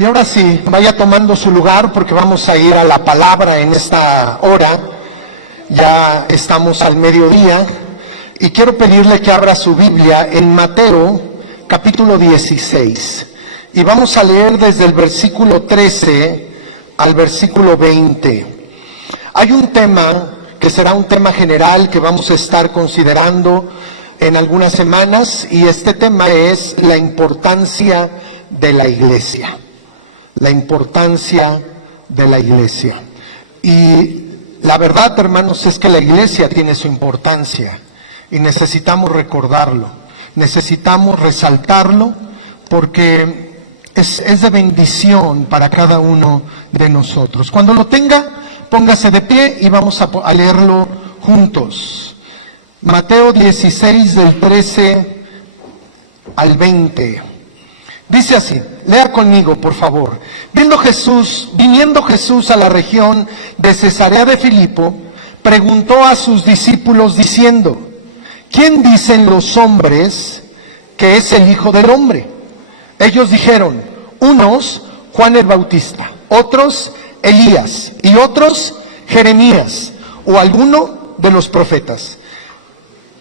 Y ahora sí, vaya tomando su lugar porque vamos a ir a la palabra en esta hora. Ya estamos al mediodía y quiero pedirle que abra su Biblia en Mateo capítulo 16. Y vamos a leer desde el versículo 13 al versículo 20. Hay un tema que será un tema general que vamos a estar considerando en algunas semanas, y este tema es la importancia de la iglesia. La importancia de la iglesia. Y la verdad, hermanos, es que la iglesia tiene su importancia y necesitamos recordarlo, necesitamos resaltarlo, porque es de bendición para cada uno de nosotros. Cuando lo tenga, póngase de pie y vamos a leerlo juntos. Mateo 16 del 13 al 20. Dice así, lea conmigo, por favor. Viniendo Jesús a la región de Cesarea de Filipo, preguntó a sus discípulos diciendo: ¿quién dicen los hombres que es el Hijo del Hombre? Ellos dijeron: unos, Juan el Bautista, otros, Elías, y otros, Jeremías, o alguno de los profetas.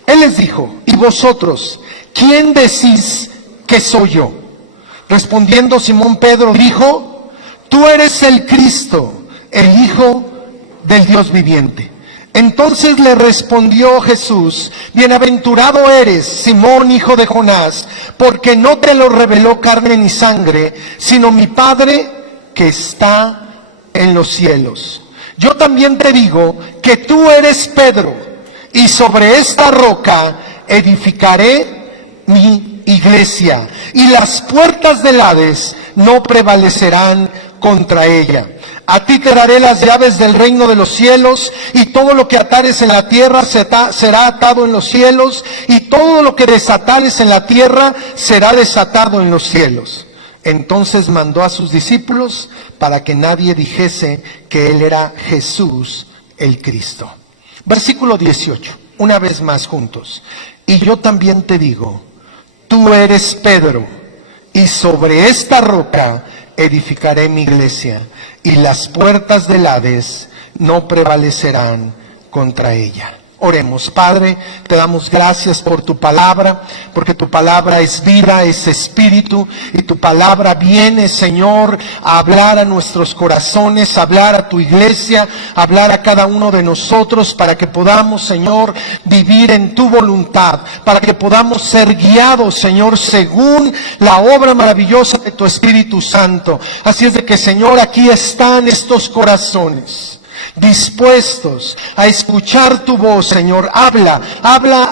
Él les dijo: ¿y vosotros, quién decís que soy yo? Respondiendo Simón Pedro dijo: tú eres el Cristo, el Hijo del Dios viviente. Entonces le respondió Jesús: bienaventurado eres, Simón, hijo de Jonás, porque no te lo reveló carne ni sangre, sino mi Padre que está en los cielos. Yo también te digo que tú eres Pedro, y sobre esta roca edificaré mi iglesia, y las puertas del Hades no prevalecerán contra ella. A ti te daré las llaves del reino de los cielos, y todo lo que atares en la tierra será atado en los cielos, y todo lo que desatares en la tierra será desatado en los cielos. Entonces mandó a sus discípulos para que nadie dijese que él era Jesús el Cristo. Versículo 18, una vez más juntos. Y yo también te digo: tú eres Pedro, y sobre esta roca edificaré mi iglesia, y las puertas del Hades no prevalecerán contra ella. Oremos. Padre, te damos gracias por tu palabra, porque tu palabra es vida, es espíritu, y tu palabra viene, Señor, a hablar a nuestros corazones, a hablar a tu iglesia, a hablar a cada uno de nosotros, para que podamos, Señor, vivir en tu voluntad, para que podamos ser guiados, Señor, según la obra maravillosa de tu Espíritu Santo. Así es de que, Señor, aquí están estos corazones dispuestos a escuchar tu voz, Señor. Habla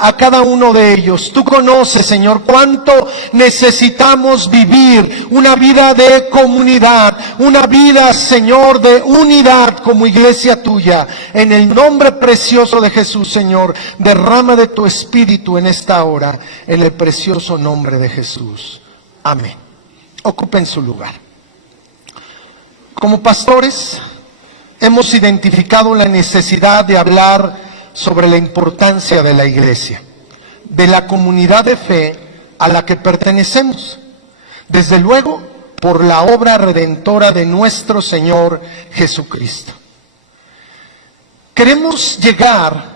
a cada uno de ellos. Tú conoces, Señor, cuánto necesitamos vivir una vida de comunidad, una vida, Señor, de unidad como iglesia tuya. En el nombre precioso de Jesús, Señor, derrama de tu Espíritu en esta hora, en el precioso nombre de Jesús. Amén. Ocupen su lugar. Como pastores, hemos identificado la necesidad de hablar sobre la importancia de la iglesia, de la comunidad de fe a la que pertenecemos, desde luego por la obra redentora de nuestro Señor Jesucristo. Queremos llegar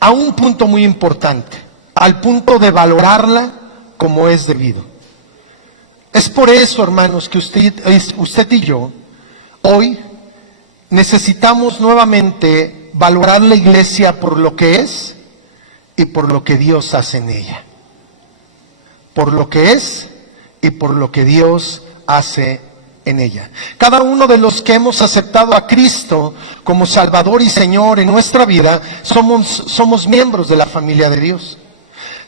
a un punto muy importante, al punto de valorarla como es debido. Es por eso, hermanos, que usted y yo hoy necesitamos nuevamente valorar la iglesia por lo que es y por lo que Dios hace en ella. Por lo que es y por lo que Dios hace en ella. Cada uno de los que hemos aceptado a Cristo como Salvador y Señor en nuestra vida, somos miembros de la familia de Dios.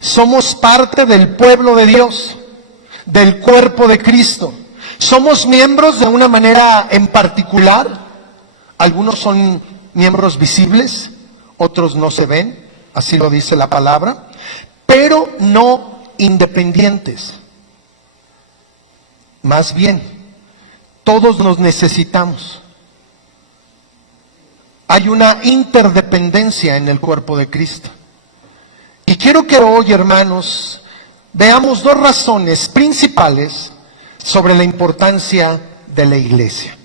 Somos parte del pueblo de Dios, del cuerpo de Cristo. Somos miembros de una manera en particular. Algunos son miembros visibles, otros no se ven, así lo dice la palabra, pero no independientes. Más bien, todos nos necesitamos. Hay una interdependencia en el cuerpo de Cristo. Y quiero que hoy, hermanos, veamos dos razones principales sobre la importancia de la iglesia.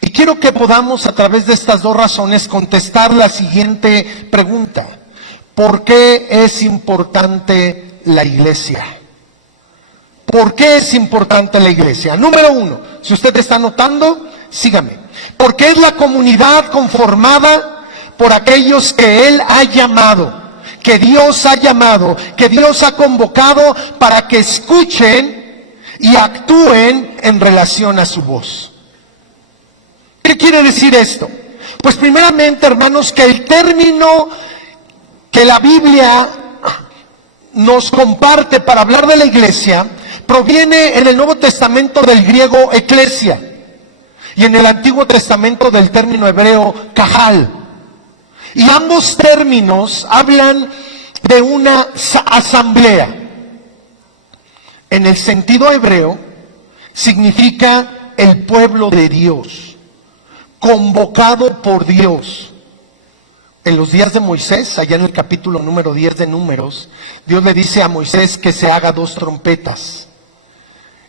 Y quiero que podamos a través de estas dos razones contestar la siguiente pregunta: ¿por qué es importante la iglesia? ¿Por qué es importante la iglesia? Número uno, si usted está anotando, sígame. Porque es la comunidad conformada por aquellos que Él ha llamado, que Dios ha llamado, que Dios ha convocado para que escuchen y actúen en relación a su voz. ¿Qué quiere decir esto? Pues primeramente, hermanos, que el término que la Biblia nos comparte para hablar de la iglesia proviene en el Nuevo Testamento del griego eclesia y en el Antiguo Testamento del término hebreo kahal. Y ambos términos hablan de una asamblea. En el sentido hebreo significa el pueblo de Dios, convocado por Dios. En los días de Moisés, allá en el capítulo número 10 de Números, Dios le dice a Moisés que se haga 2 trompetas.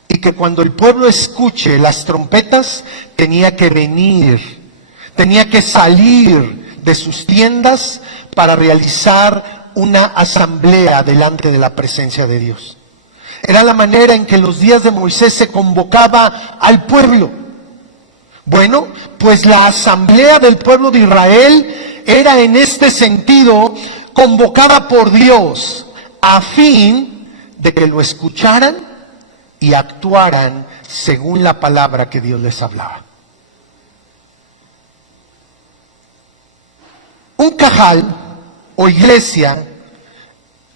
Y que cuando el pueblo escuche las trompetas, tenía que venir, tenía que salir de sus tiendas para realizar una asamblea delante de la presencia de Dios. Era la manera en que en los días de Moisés se convocaba al pueblo. Bueno, pues la asamblea del pueblo de Israel era en este sentido convocada por Dios a fin de que lo escucharan y actuaran según la palabra que Dios les hablaba. Un cajal o iglesia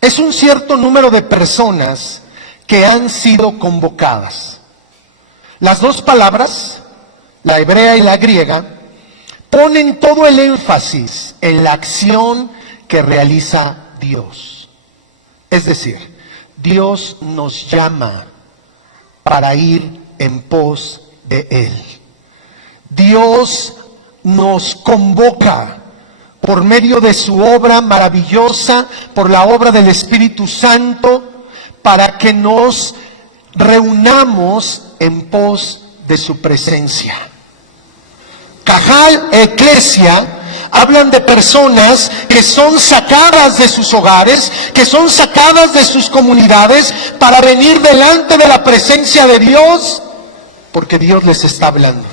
es un cierto número de personas que han sido convocadas. Las dos palabras, la hebrea y la griega, ponen todo el énfasis en la acción que realiza Dios. Es decir, Dios nos llama para ir en pos de Él. Dios nos convoca por medio de su obra maravillosa, por la obra del Espíritu Santo, para que nos reunamos en pos de su presencia. Cajal, eclesia, hablan de personas que son sacadas de sus hogares, que son sacadas de sus comunidades para venir delante de la presencia de Dios, porque Dios les está hablando.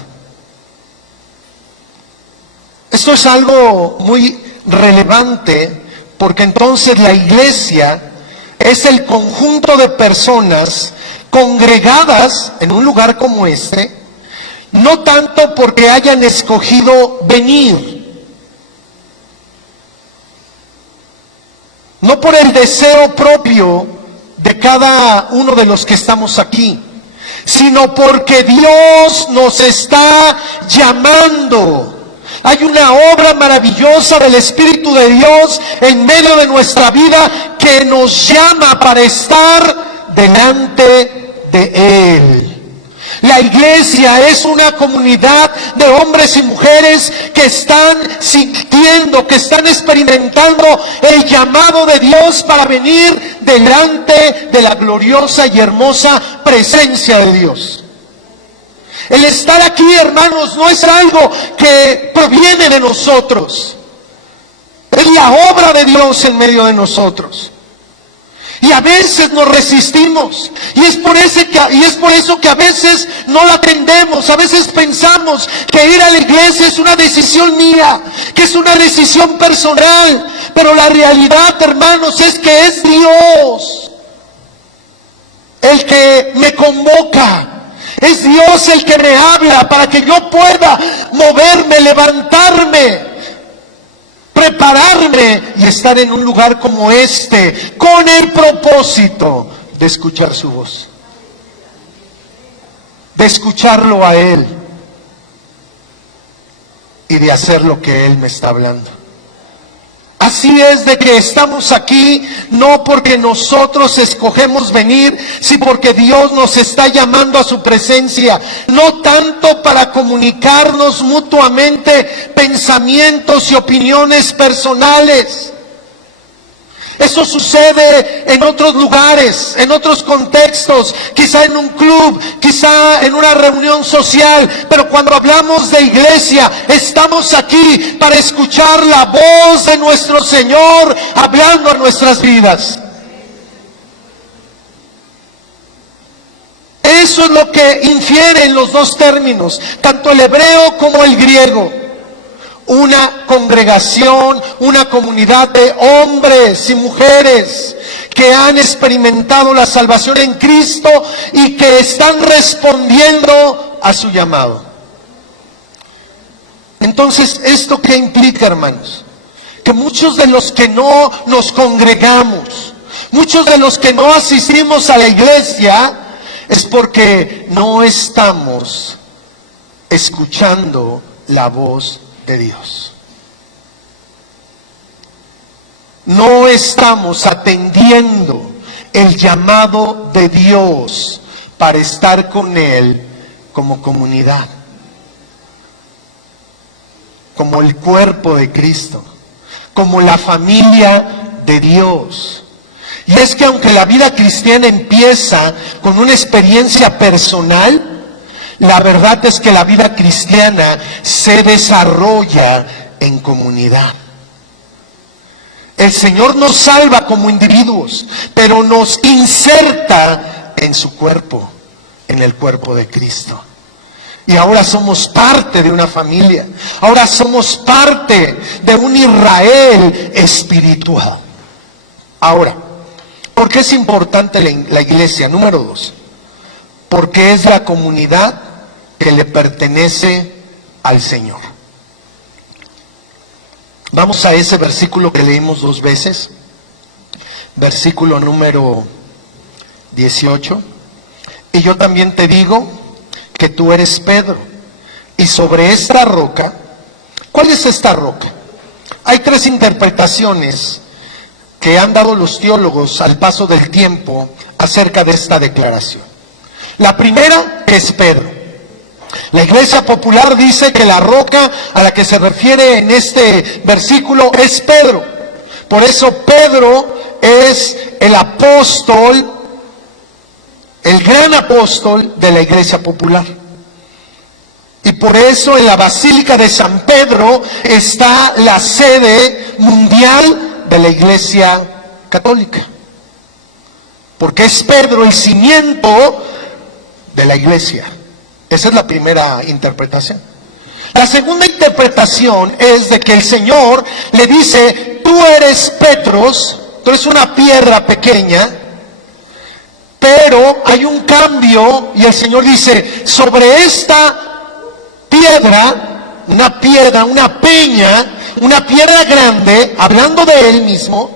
Esto es algo muy relevante, porque entonces la iglesia es el conjunto de personas congregadas en un lugar como este, no tanto porque hayan escogido venir, no por el deseo propio de cada uno de los que estamos aquí, sino porque Dios nos está llamando. Hay una obra maravillosa del Espíritu de Dios en medio de nuestra vida que nos llama para estar delante de Él. La iglesia es una comunidad de hombres y mujeres que están sintiendo, que están experimentando el llamado de Dios para venir delante de la gloriosa y hermosa presencia de Dios. El estar aquí, hermanos, no es algo que proviene de nosotros. Es la obra de Dios en medio de nosotros. Y a veces nos resistimos. Y es por eso que a veces no la atendemos. A veces pensamos que ir a la iglesia es una decisión mía, que es una decisión personal. Pero la realidad, hermanos, es que es Dios el que me convoca. Es Dios el que me habla para que yo pueda moverme, levantarme, prepararme y estar en un lugar como este con el propósito de escuchar su voz, de escucharlo a Él y de hacer lo que Él me está hablando. Así es de que estamos aquí, no porque nosotros escogemos venir, sino porque Dios nos está llamando a su presencia, no tanto para comunicarnos mutuamente pensamientos y opiniones personales. Eso sucede en otros lugares, en otros contextos, quizá en un club, quizá en una reunión social, pero cuando hablamos de iglesia, estamos aquí para escuchar la voz de nuestro Señor hablando a nuestras vidas. Eso es lo que infieren los dos términos, tanto el hebreo como el griego. Una congregación, una comunidad de hombres y mujeres que han experimentado la salvación en Cristo y que están respondiendo a su llamado. Entonces, ¿esto qué implica, hermanos? Que muchos de los que no nos congregamos, muchos de los que no asistimos a la iglesia, es porque no estamos escuchando la voz de Dios. No estamos atendiendo el llamado de Dios para estar con Él como comunidad, como el cuerpo de Cristo, como la familia de Dios. Y es que aunque la vida cristiana empieza con una experiencia personal, la verdad es que la vida cristiana se desarrolla en comunidad. El Señor nos salva como individuos, pero nos inserta en su cuerpo, en el cuerpo de Cristo. Y ahora somos parte de una familia, ahora somos parte de un Israel espiritual. Ahora, ¿por qué es importante la iglesia? Número 2, porque es la comunidad que le pertenece al Señor. Vamos a ese versículo que leímos 2 veces, versículo número 18. Y yo también te digo que tú eres Pedro, y sobre esta roca, ¿cuál es esta roca? Hay 3 interpretaciones que han dado los teólogos al paso del tiempo acerca de esta declaración. La primera es Pedro. La Iglesia Popular dice que la roca a la que se refiere en este versículo es Pedro. Por eso Pedro es el apóstol, el gran apóstol de la Iglesia Popular. Y por eso en la Basílica de San Pedro está la sede mundial de la Iglesia Católica. Porque es Pedro el cimiento de la iglesia. Esa es la primera interpretación. La segunda interpretación es de que el Señor le dice: tú eres Petros, tú eres una piedra pequeña, pero hay un cambio y el Señor dice: sobre esta piedra, una peña, una piedra grande, hablando de Él mismo,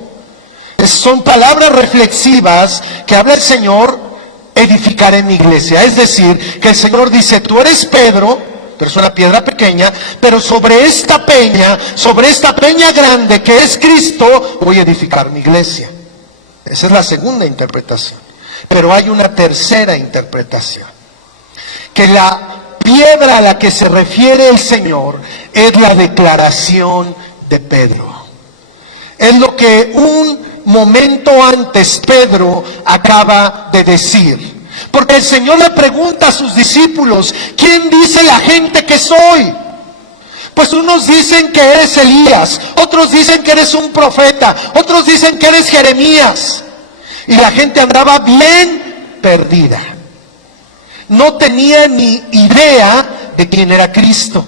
son palabras reflexivas que habla el Señor: edificaré mi iglesia. Es decir, que el Señor dice: tú eres Pedro, pero es una piedra pequeña, pero sobre esta peña grande que es Cristo, voy a edificar mi iglesia. Esa es la segunda interpretación. Pero hay una tercera interpretación, que la piedra a la que se refiere el Señor es la declaración de Pedro. Es lo que un momento antes Pedro acaba de decir. Porque el Señor le pregunta a sus discípulos: ¿quién dice la gente que soy? Pues unos dicen que eres Elías, otros dicen que eres un profeta, otros dicen que eres Jeremías. Y la gente andaba bien perdida. No tenía ni idea de quién era Cristo.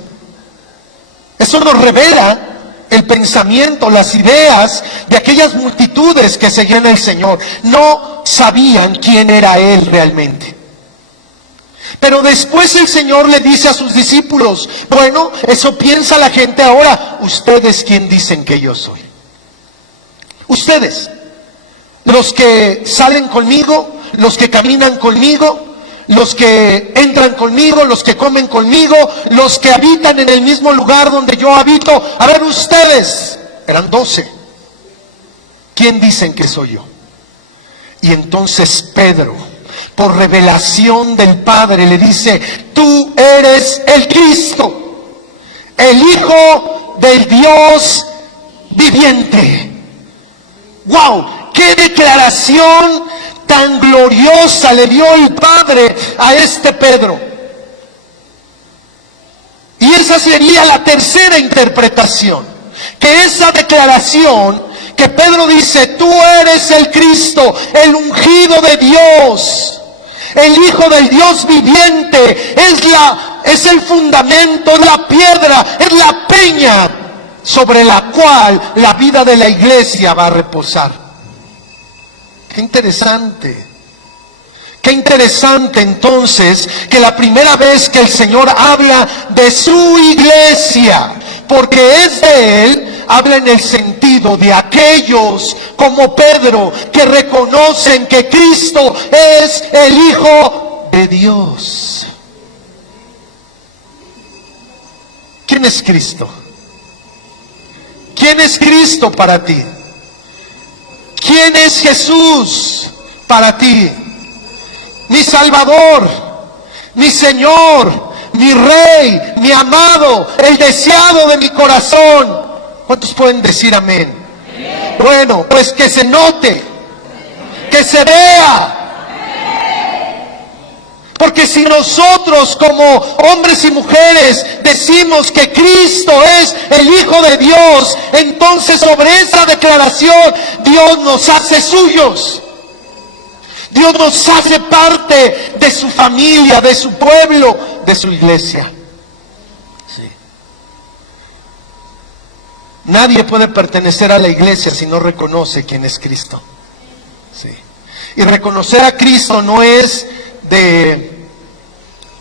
Eso nos revela el pensamiento, las ideas de aquellas multitudes que seguían al Señor. No sabían quién era Él realmente. Pero después el Señor le dice a sus discípulos: bueno, eso piensa la gente ahora. ¿Ustedes quién dicen que yo soy? Ustedes, los que salen conmigo, los que caminan conmigo, los que entran conmigo, los que comen conmigo, los que habitan en el mismo lugar donde yo habito. A ver, ustedes, eran 12. ¿Quién dicen que soy yo? Y entonces Pedro, por revelación del Padre, le dice: tú eres el Cristo, el Hijo del Dios viviente. ¡Wow! ¡Qué declaración tan gloriosa le dio el Padre a este Pedro! Y esa sería la tercera interpretación, que esa declaración que Pedro dice: tú eres el Cristo, el ungido de Dios, el Hijo del Dios viviente, es el fundamento, es la piedra, es la peña sobre la cual la vida de la iglesia va a reposar. Qué interesante. Qué interesante entonces que la primera vez que el Señor habla de su iglesia, porque es de Él, habla en el sentido de aquellos como Pedro que reconocen que Cristo es el Hijo de Dios. ¿Quién es Cristo? ¿Quién es Cristo para ti? ¿Quién es Jesús para ti? Mi Salvador, mi Señor, mi Rey, mi amado, el deseado de mi corazón. ¿Cuántos pueden decir amén? Bueno, pues que se note, que se vea. Porque si nosotros como hombres y mujeres decimos que Cristo es el Hijo de Dios, entonces sobre esa declaración Dios nos hace suyos. Dios nos hace parte de su familia, de su pueblo, de su iglesia. Sí. Nadie puede pertenecer a la iglesia si no reconoce quién es Cristo. Sí. Y reconocer a Cristo no es de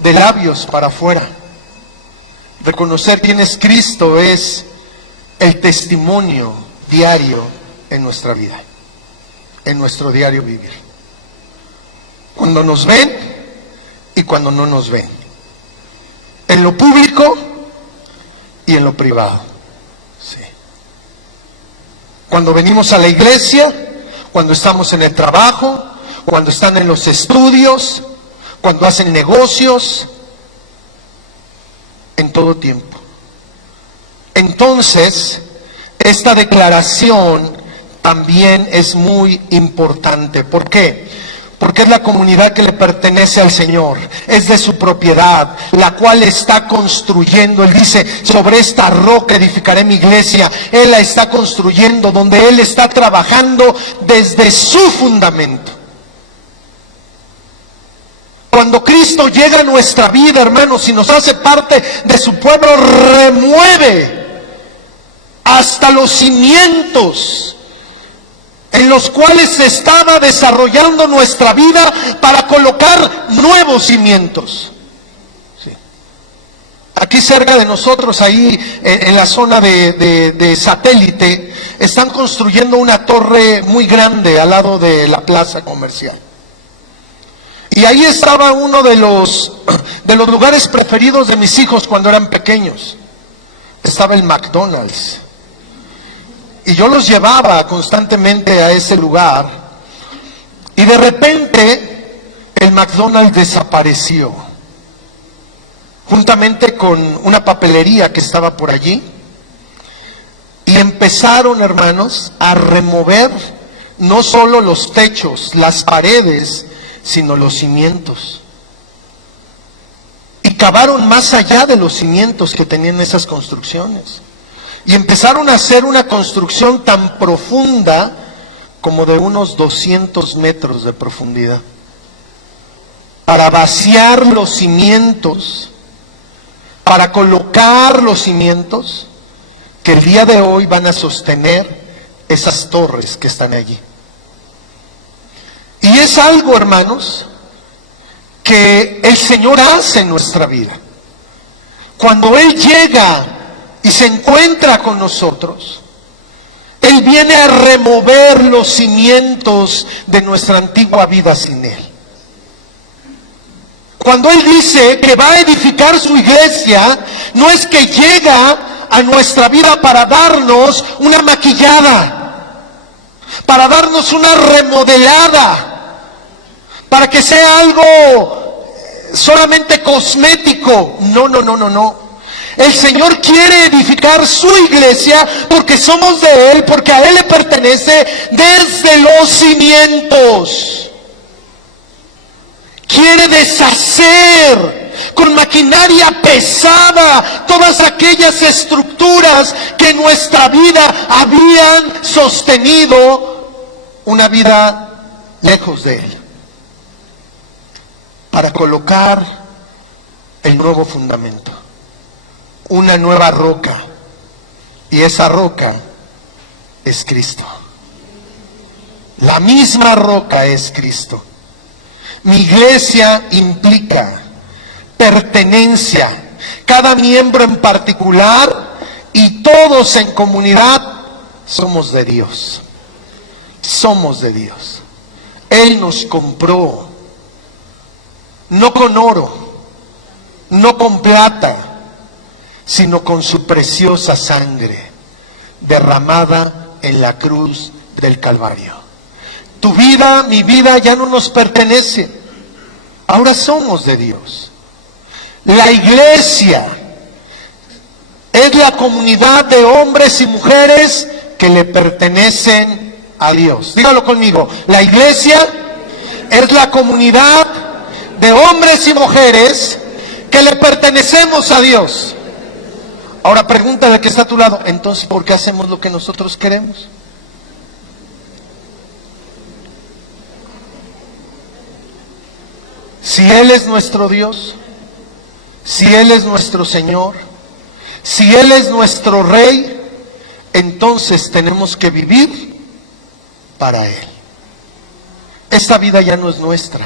labios para afuera. Reconocer quién es Cristo es el testimonio diario en nuestra vida, en nuestro diario vivir. Cuando nos ven y cuando no nos ven. En lo público y en lo privado. Sí. Cuando venimos a la iglesia, cuando estamos en el trabajo, cuando están en los estudios, cuando hacen negocios, en todo tiempo. Entonces, esta declaración también es muy importante. ¿Por qué? Porque es la comunidad que le pertenece al Señor, es de su propiedad, la cual está construyendo. Él dice: sobre esta roca edificaré mi iglesia. Él la está construyendo, donde Él está trabajando desde su fundamento. Cuando Cristo llega a nuestra vida, hermanos, y nos hace parte de su pueblo, remueve hasta los cimientos en los cuales se estaba desarrollando nuestra vida para colocar nuevos cimientos. Sí. Aquí cerca de nosotros, ahí en la zona de Satélite, están construyendo una torre muy grande al lado de la plaza comercial. Y ahí estaba uno de los lugares preferidos de mis hijos cuando eran pequeños. Estaba el McDonald's. Y yo los llevaba constantemente a ese lugar. Y de repente el McDonald's desapareció. Juntamente con una papelería que estaba por allí. Y empezaron, hermanos, a remover no solo los techos, las paredes, sino los cimientos. Y cavaron más allá de los cimientos que tenían esas construcciones. Y empezaron a hacer una construcción tan profunda como de unos 200 metros de profundidad, para vaciar los cimientos, para colocar los cimientos que el día de hoy van a sostener esas torres que están allí. Y es algo, hermanos, que el Señor hace en nuestra vida. Cuando Él llega y se encuentra con nosotros, Él viene a remover los cimientos de nuestra antigua vida sin Él. Cuando Él dice que va a edificar su iglesia, no es que llega a nuestra vida para darnos una maquillada, para darnos una remodelada, para que sea algo solamente cosmético. No. El Señor quiere edificar su iglesia porque somos de Él, porque a Él le pertenece desde los cimientos. Quiere deshacer con maquinaria pesada todas aquellas estructuras que en nuestra vida habían sostenido una vida lejos de Él, para colocar el nuevo fundamento, una nueva roca, y esa roca es Cristo. La misma roca es Cristo. Mi iglesia implica pertenencia, cada miembro en particular y todos en comunidad somos de Dios. Somos de Dios. Él nos compró, no con oro, no con plata, sino con su preciosa sangre derramada en la cruz del Calvario. Tu vida, mi vida ya no nos pertenece. Ahora somos de Dios. La iglesia es la comunidad de hombres y mujeres que le pertenecen a Dios. Dígalo conmigo. La iglesia es la comunidad de hombres y mujeres que le pertenecemos a Dios. Ahora pregúntale al que está a tu lado, entonces, ¿por qué hacemos lo que nosotros queremos? Si Él es nuestro Dios, si Él es nuestro Señor, si Él es nuestro Rey, entonces tenemos que vivir para Él. Esta vida ya no es nuestra.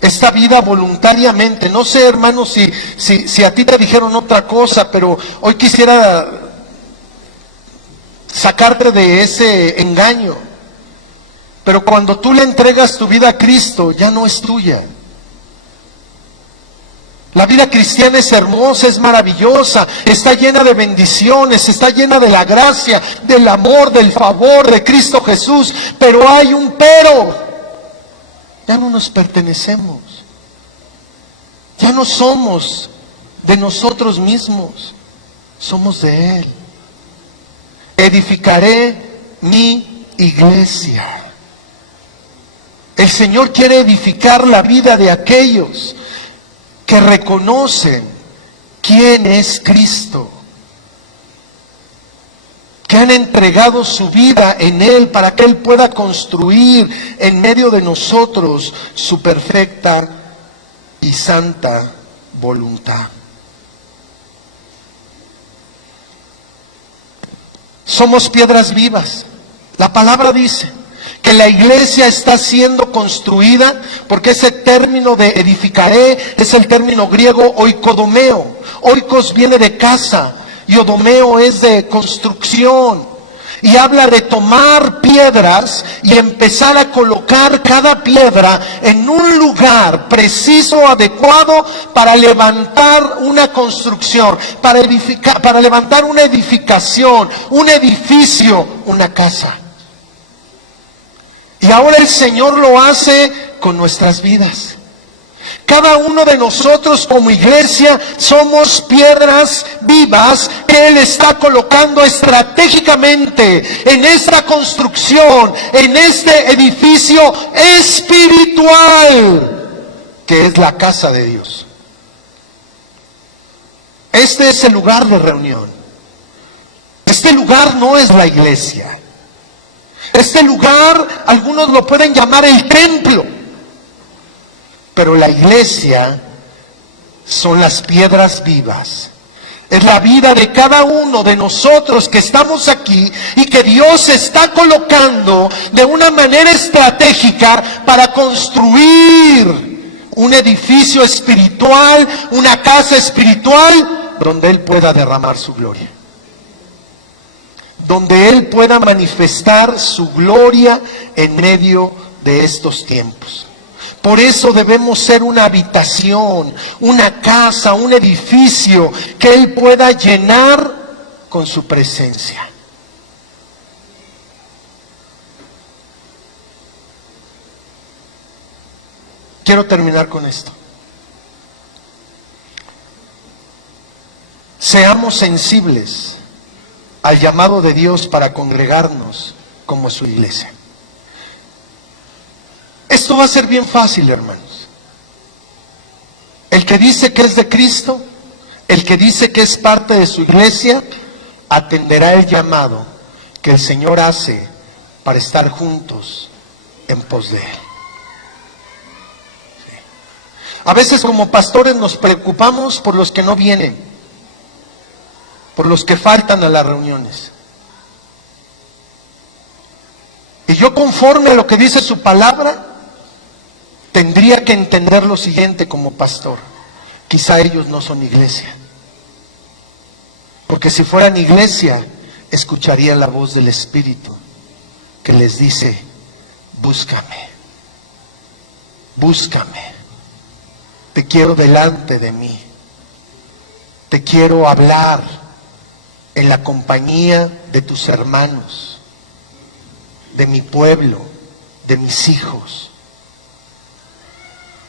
Esta vida voluntariamente, no sé, hermano, si a ti te dijeron otra cosa, pero hoy quisiera sacarte de ese engaño. Pero cuando tú le entregas tu vida a Cristo, ya no es tuya. La vida cristiana es hermosa, es maravillosa, está llena de bendiciones, está llena de la gracia, del amor, del favor de Cristo Jesús. Pero hay un pero. Ya no nos pertenecemos. Ya no somos de nosotros mismos. Somos de Él. Edificaré mi iglesia. El Señor quiere edificar la vida de aquellos que reconocen quién es Cristo, que han entregado su vida en Él para que Él pueda construir en medio de nosotros su perfecta y santa voluntad. Somos piedras vivas. La palabra dice que la iglesia está siendo construida, porque ese término de edificaré es el término griego oikodomeo. Oikos viene de casa y odomeo es de construcción. Y habla de tomar piedras y empezar a colocar cada piedra en un lugar preciso, adecuado, para levantar una construcción, para levantar una edificación, un edificio, una casa. Y ahora el Señor lo hace con nuestras vidas. Cada uno de nosotros como iglesia somos piedras vivas que Él está colocando estratégicamente en esta construcción, en este edificio espiritual que es la casa de Dios. Este es el lugar de reunión. Este lugar no es la iglesia. Este lugar, algunos lo pueden llamar el templo, pero la iglesia son las piedras vivas. Es la vida de cada uno de nosotros que estamos aquí y que Dios está colocando de una manera estratégica para construir un edificio espiritual, una casa espiritual, donde Él pueda derramar su gloria. Donde Él pueda manifestar su gloria en medio de estos tiempos. Por eso debemos ser una habitación, una casa, un edificio que Él pueda llenar con su presencia. Quiero terminar con esto. seamos sensibles al llamado de Dios para congregarnos como su iglesia. Esto va a ser bien fácil, hermanos. El que dice que es de Cristo, el que dice que es parte de su iglesia, atenderá el llamado que el Señor hace para estar juntos en pos de Él. A veces como pastores nos preocupamos por los que no vienen, por los que faltan a las reuniones. Y yo, conforme a lo que dice su palabra, tendría que entender lo siguiente como pastor: quizá ellos no son iglesia, porque si fueran iglesia escucharían la voz del Espíritu que les dice: búscame, búscame, te quiero delante de mí, te quiero hablar en la compañía de tus hermanos, de mi pueblo, de mis hijos.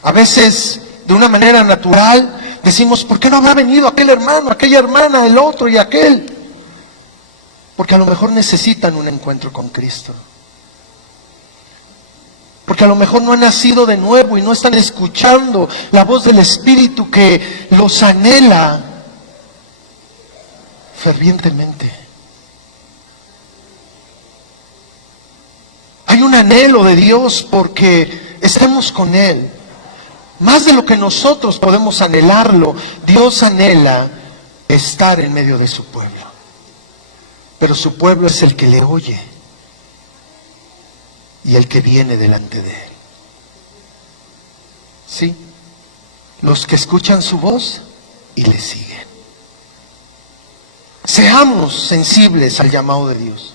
A veces, de una manera natural, decimos: ¿por qué no habrá venido aquel hermano, aquella hermana, el otro y aquel? Porque a lo mejor necesitan un encuentro con Cristo. Porque a lo mejor no han nacido de nuevo y no están escuchando la voz del Espíritu que los anhela fervientemente. Hay un anhelo de Dios porque estemos con Él. Más de lo que nosotros podemos anhelarlo, Dios anhela estar en medio de su pueblo. Pero su pueblo es el que le oye y el que viene delante de Él. Sí, los que escuchan su voz y le siguen. Seamos sensibles al llamado de Dios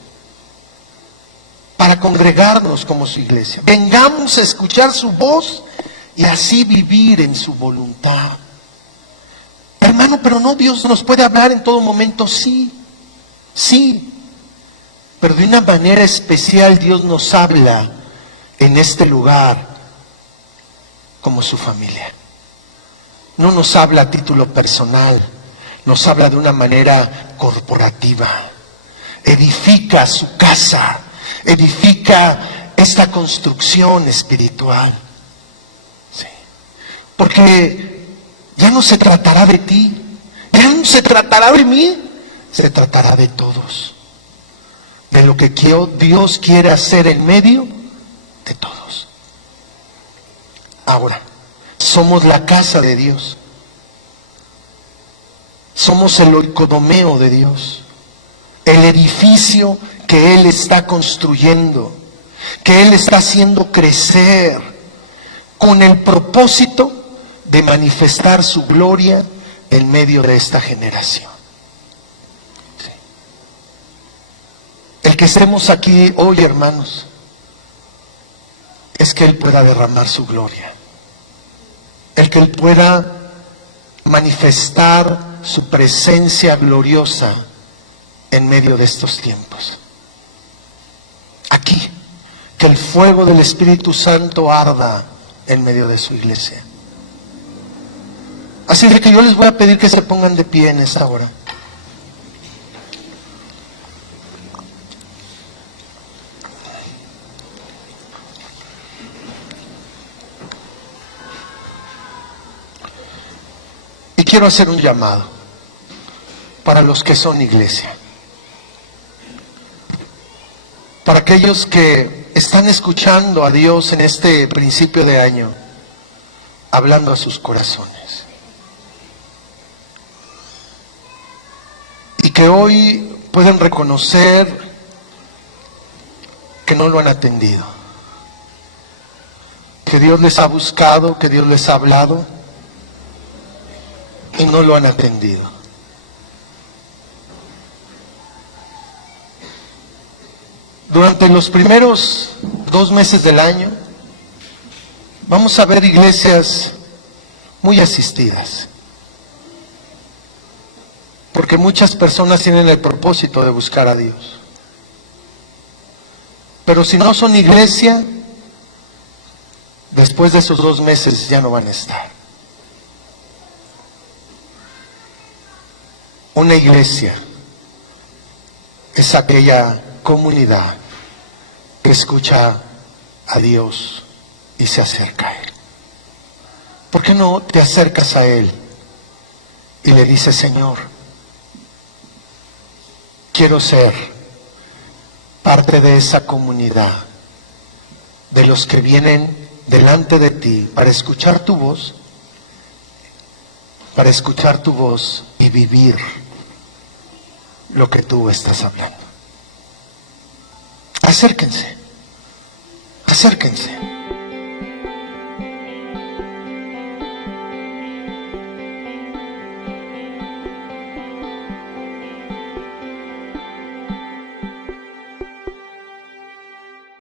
para congregarnos como su iglesia. Vengamos a escuchar su voz y así vivir en su voluntad. Hermano, pero no, Dios nos puede hablar en todo momento. Sí, sí, pero de una manera especial Dios nos habla en este lugar como su familia. No nos habla a título personal, nos habla de una manera corporativa. Edifica su casa, edifica esta construcción espiritual. Sí. Porque ya no se tratará de ti, ya no se tratará de mí, se tratará de todos. De lo que Dios quiere hacer en medio de todos. Ahora, somos la casa de Dios. Somos el oikodomeo de Dios. El edificio que Él está construyendo, que Él está haciendo crecer, con el propósito de manifestar su gloria en medio de esta generación. Sí. El que estemos aquí hoy, hermanos, es que Él pueda derramar su gloria. El que Él pueda manifestar su presencia gloriosa en medio de estos tiempos. Aquí, que el fuego del Espíritu Santo arda en medio de su iglesia. Así de que yo les voy a pedir que se pongan de pie en esta hora. Y quiero hacer un llamado para los que son iglesia. Para aquellos que están escuchando a Dios en este principio de año, hablando a sus corazones. Y que hoy pueden reconocer que no lo han atendido. Que Dios les ha buscado, que Dios les ha hablado y no lo han atendido. Durante los primeros 2 meses del año vamos a ver iglesias muy asistidas, porque muchas personas tienen el propósito de buscar a Dios. Pero si no son iglesia, después de esos 2 meses ya no van a estar. Una iglesia es aquella comunidad que escucha a Dios y se acerca a Él. ¿Por qué no te acercas a Él y le dices: Señor, quiero ser parte de esa comunidad, de los que vienen delante de ti para escuchar tu voz, y vivir lo que tú estás hablando? Acérquense, acérquense.